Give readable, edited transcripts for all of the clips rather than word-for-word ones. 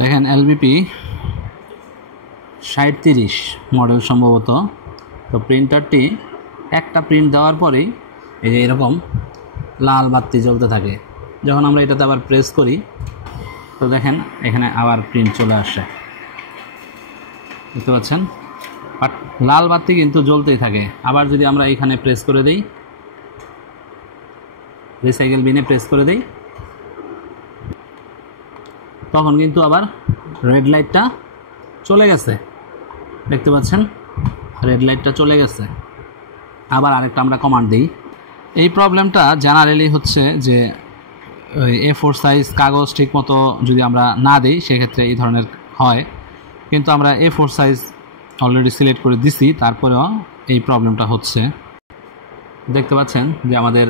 দেখেন LBP 6030 model সম্ভবত। তো প্রিন্টারটি একটা প্রিন্ট দেওয়ার পরেই এই যে এরকম লাল বাতি জ্বলতে থাকে। যখন আমরা এটাতে আবার প্রেস করি তো দেখেন এখানে আবার প্রিন্ট চলে আসে, দেখতে পাচ্ছেন। বাট লাল বাতি কিন্তু জ্বলতেই থাকে। আবার যদি আমরা এখানে প্রেস করে দেই, রিসাইকেল বিনে প্রেস করে দেই, তখন কিন্তু আবার রেড লাইটটা চলে গেছে, দেখতে পাচ্ছেন রেড লাইটটা চলে গেছে। আবার আরেকটা আমরা কমান্ড দিই। এই প্রবলেমটা জেনারেলি হচ্ছে যে A4 সাইজ কাগজ ঠিকমতো যদি আমরা না দিই সেক্ষেত্রে এই ধরনের হয়, কিন্তু আমরা A4 সাইজ অলরেডি সিলেক্ট করে দিছি, তারপরেও এই প্রবলেমটা হচ্ছে। দেখতে পাচ্ছেন যে আমাদের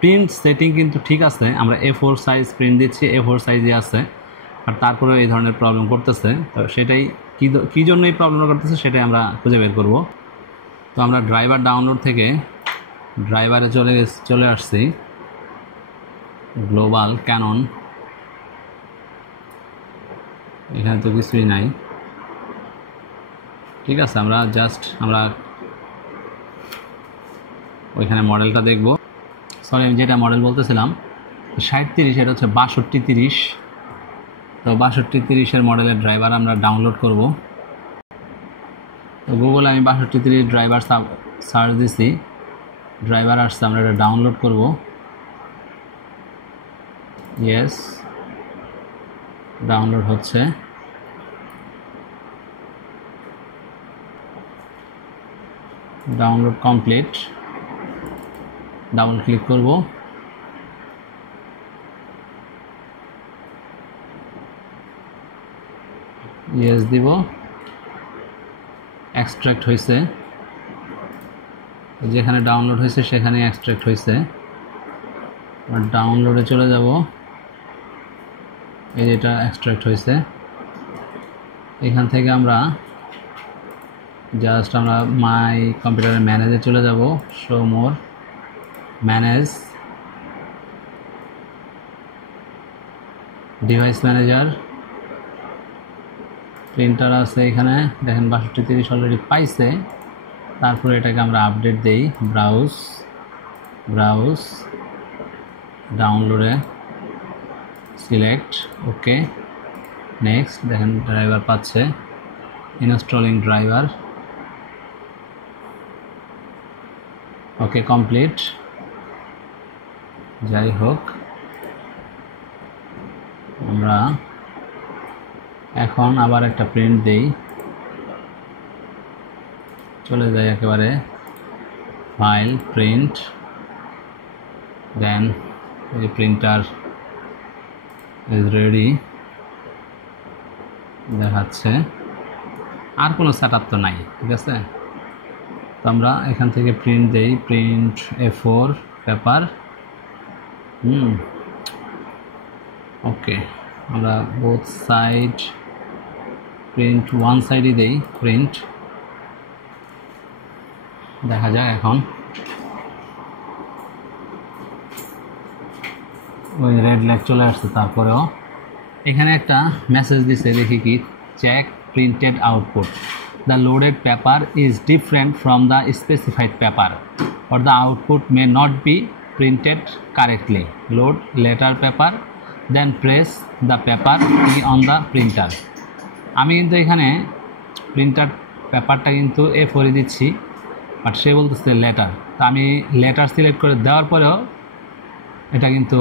প্রিন্ট সেটিং কিন্তু ঠিক আছে, আমরা A4 সাইজ প্রিন্ট দিচ্ছি, A4 সাইজে আছে, আর তারপরেও এই ধরনের প্রবলেম করতেছে। তো সেটাই কী জন্য এই প্রবলেমটা করতেছে সেটাই আমরা খুঁজে বের করব। তো আমরা ড্রাইভার ডাউনলোড থেকে ড্রাইভারে চলে আসছি, গ্লোবাল ক্যানন, এখানে তো কিছুই নাই, ঠিক আছে। আমরা ওইখানে মডেলটা দেখব। সরি, আমি যেটা মডেল বলতেছিলাম 6030, এটা হচ্ছে 6230। তো 6230-এর মডেলের ড্রাইভার আমরা ডাউনলোড করব। তো গুগলে আমি 6230 ড্রাইভার সার্চ দিছি, ড্রাইভার আসছে, আমরা এটা ডাউনলোড করব। ইয়েস, ডাউনলোড হচ্ছে। ডাউনলোড কমপ্লিট, ডাবল ক্লিক করব। ইয়েস দিব, এক্সট্রাক্ট হয়েছে, যেখানে ডাউনলোড হয়েছে সেখানে এক্সট্রাক্ট হয়েছে। আর ডাউনলোডে চলে যাব, এই যেটা এক্সট্রাক্ট হয়েছে। এখান থেকে আমরা আমরা মাই কম্পিউটারের ম্যানেজে চলে যাব, শো মোর, ম্যানেজ, ডিভাইস ম্যানেজার, প্রিন্টার আছে এখানে। দেখেন 6230 অলরেডি পাইছে। তারপরে এটাকে আমরা আপডেট দেই, ব্রাউজ, ডাউনলোডে সিলেক্ট, ওকে, নেক্সট। দেখেন ড্রাইভার পাচ্ছে, ইনস্টলিং ড্রাইভার, ওকে, কমপ্লিট। যাই হোক, আমরা এখন আবার একটা প্রিন্ট দেই, চলে যাই একেবারে ফাইল, প্রিন্ট, দেন এই প্রিন্টার ইজ রেডি দেখাচ্ছে। আর কোনো সেটআপ তো নাই, ঠিক আছে। তো আমরা এখান থেকে প্রিন্ট দেই, প্রিন্ট A4 পেপার, ওকে। আমরা বোথ সাইড প্রিন্ট, ওয়ান সাইডই দেই প্রিন্ট, দেখা যায় এখন ওই রেড লাইট চলে আসছে। তারপরেও এখানে একটা মেসেজ দিছে, দেখি কি, check printed output, the loaded paper is different from the specified paper or the output may not be printed correctly. Load later paper, then press the paper key on the printer. আমি কিন্তু এখানে printer পেপারটা কিন্তু A4 দিচ্ছি, but সে বলতেছে letter. তো আমি letter select করে দেওয়ার পরেও এটা কিন্তু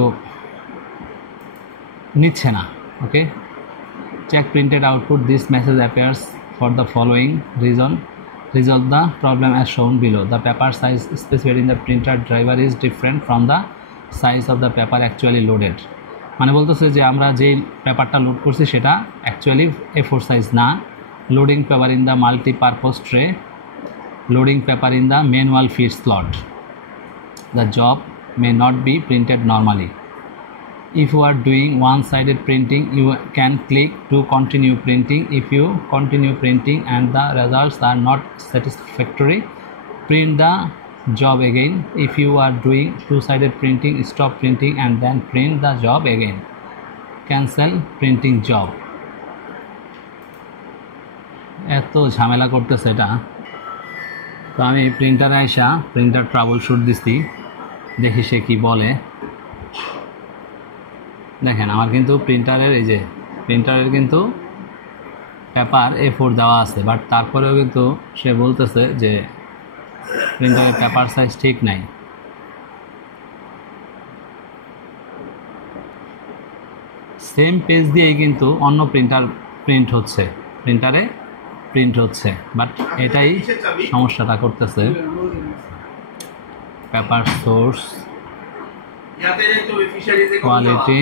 নিচ্ছে না, okay. Check printed output, this message appears for the following reason, resolve the problem as shown below. The paper size specified in the printer driver is different from the size of the paper actually loaded. মানে বলতেছে যে আমরা যেই পেপারটা load করছি সেটা actually A4 size না। Loading paper in the multipurpose tray, loading paper in the manual feed slot, the job may not be printed normally. If you are doing one-sided printing, you can click to continue printing. If you continue printing and the results are not satisfactory, print the job again. If you are doing two-sided printing, stop printing and then print the job again. Cancel printing job. এত ঝামেলা করতেছে এটা। তো আমি প্রিন্টারে আইসা printer trouble shoot দিচ্ছি, দেখি সে কি বলে। দেখেন আমার কিন্তু প্রিন্টারের এই যে প্রিন্টারের কিন্তু পেপার A4 দেওয়া আছে, বাট তারপরেও কিন্তু সে বলতেছে যে প্রিন্টারের পেপার সাইজ ঠিক নাই। সেম পেজ দিয়েই কিন্তু অন্য প্রিন্টারে প্রিন্ট হচ্ছে, বাট এটাই সমস্যাটা করতেছে। Paper source, quality,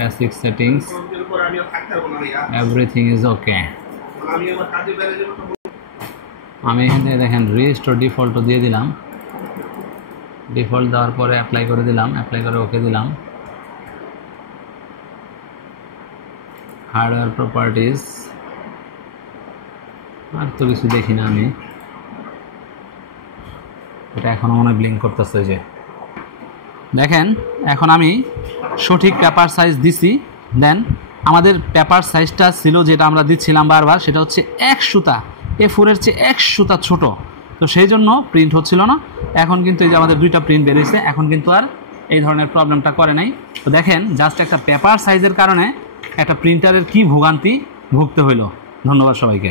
basic settings, everything is okay. আমি এখান থেকে দেখেন রিস্টোর ডিফল্ট দিয়ে দিলাম, ডিফল্ট দেওয়ার পরে অ্যাপ্লাই করে দিলাম, অ্যাপ্লাই করে ওকে দিলাম। হার্ডওয়্যার প্রপার্টিজ, আর তো কিছু দেখি না আমি। এটা এখনও মনে ব্লিঙ্ক করতেছে। যে দেখেন এখন আমি সঠিক পেপার সাইজ দিছি, দেন আমাদের পেপার সাইজটা ছিল যেটা আমরা দিচ্ছিলাম বারবার, সেটা হচ্ছে 1 সুতা, A4 এর চেয়ে 1 সুতা ছোট, তো সেই জন্য প্রিন্ট হচ্ছিল না। এখন কিন্তু এই যে আমাদের 2টা প্রিন্ট বেরিয়েছে, এখন কিন্তু আর এই ধরনের প্রবলেমটা করে নাই। তো দেখেন জাস্ট একটা পেপার সাইজের কারণে একটা প্রিন্টারের কি ভোগান্তি ভুগতে হইল। ধন্যবাদ সবাইকে।